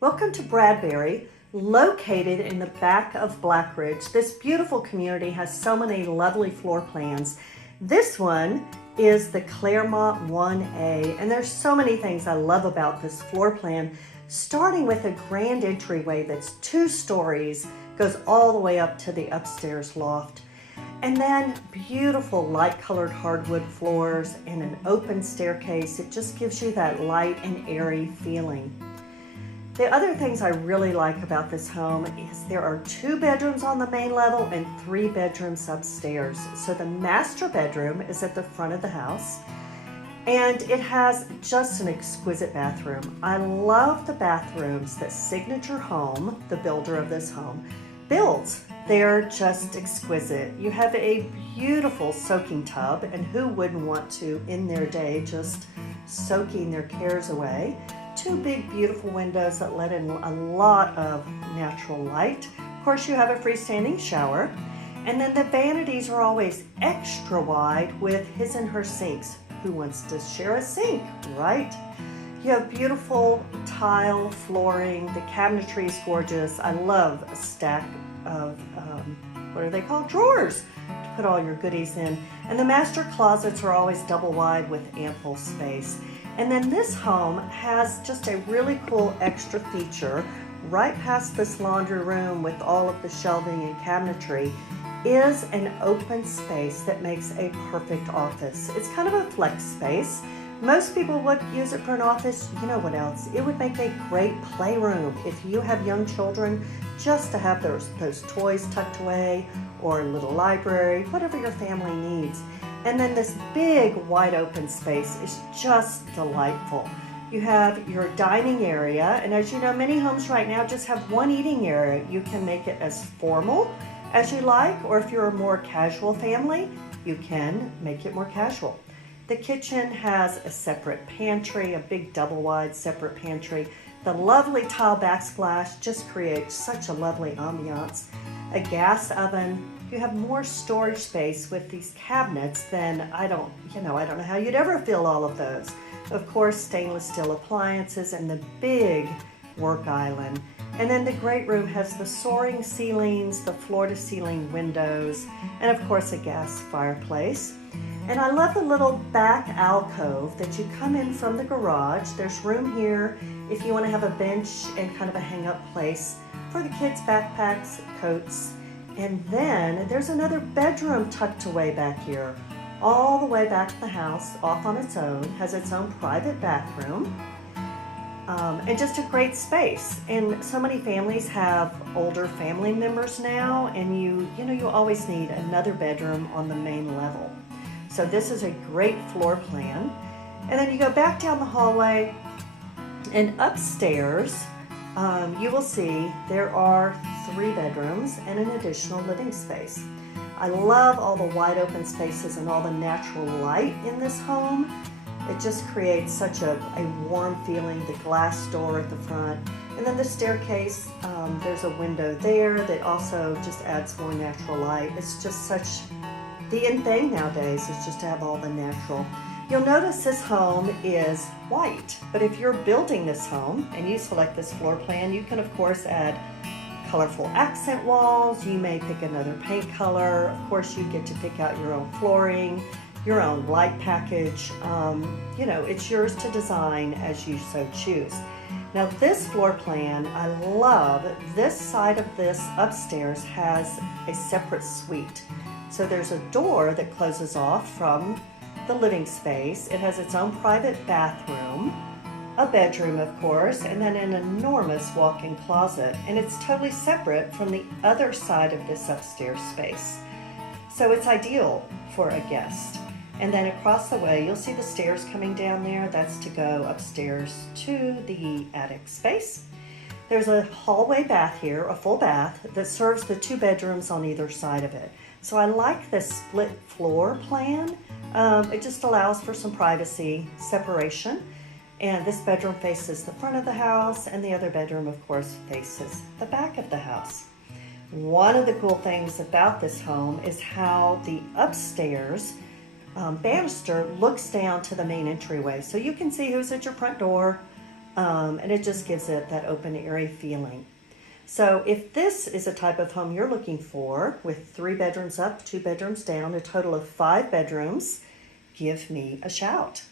Welcome to Bradbury, located in the back of Blackridge. This beautiful community has so many lovely floor plans. This one is the Clairmont 1A, and there's so many things I love about this floor plan, starting with a grand entryway that's 2 stories, goes all the way up to the upstairs loft. And then beautiful light colored hardwood floors and an open staircase. It just gives you that light and airy feeling. The other things I really like about this home is there are 2 bedrooms on the main level and 3 bedrooms upstairs. So the master bedroom is at the front of the house, and it has just an exquisite bathroom. I love the bathrooms that Signature Home, the builder of this home, builds. They're just exquisite. You have a beautiful soaking tub, and who wouldn't want to end their day just soaking their cares away? 2 big beautiful windows that let in a lot of natural light. Of course, you have a freestanding shower, and then the vanities are always extra wide with his and her sinks. Who wants to share a sink, right? You have beautiful tile flooring. The cabinetry is gorgeous. I love a stack of, what are they called? Drawers to put all your goodies in. And the master closets are always double wide with ample space. And then this home has just a really cool extra feature. Right past this laundry room with all of the shelving and cabinetry is an open space that makes a perfect office. It's kind of a flex space. Most people would use it for an office. You know what else? It would make a great playroom if you have young children, just to have those toys tucked away, or a little library, whatever your family needs. And then this big wide open space is just delightful. You have your dining area, and as you know, many homes right now just have one eating area. You can make it as formal as you like, or if you're a more casual family, you can make it more casual. The kitchen has a separate pantry, a big double wide separate pantry. The lovely tile backsplash just creates such a lovely ambiance. A gas oven. You have more storage space with these cabinets than I don't know how you'd ever fill all of those. Of course, stainless steel appliances and the big work island. And then the great room has the soaring ceilings, the floor-to-ceiling windows, and of course a gas fireplace. And I love the little back alcove that you come in from the garage. There's room here if you want to have a bench and kind of a hang-up place for the kids' backpacks, coats. And then there's another bedroom tucked away back here, all the way back to the house, off on its own, has its own private bathroom. And just a great space. And so many families have older family members now, and you always need another bedroom on the main level. So this is a great floor plan. And then you go back down the hallway, and upstairs you will see there are 3 bedrooms and an additional living space. I love all the wide open spaces and all the natural light in this home. It just creates such a warm feeling, the glass door at the front. And then the staircase, there's a window there that also just adds more natural light. It's just such, the in thing nowadays is just to have all the natural. You'll notice this home is white, but if you're building this home and you select this floor plan, you can of course add colorful accent walls. You may pick another paint color. Of course, you get to pick out your own flooring, your own light package. It's yours to design as you so choose. Now this floor plan, I love. This side of this upstairs has a separate suite. So there's a door that closes off from the living space. It has its own private bathroom, a bedroom of course, and then an enormous walk-in closet. And it's totally separate from the other side of this upstairs space. So it's ideal for a guest. And then across the way, you'll see the stairs coming down there. That's to go upstairs to the attic space. There's a hallway bath here, a full bath, that serves the 2 bedrooms on either side of it. So I like this split floor plan. It just allows for some privacy, separation. And this bedroom faces the front of the house, and the other bedroom, of course, faces the back of the house. One of the cool things about this home is how the upstairs banister looks down to the main entryway. So you can see who's at your front door. and it just gives it that open, airy feeling. So if this is a type of home you're looking for, with 3 bedrooms up, 2 bedrooms down, a total of 5 bedrooms, give me a shout.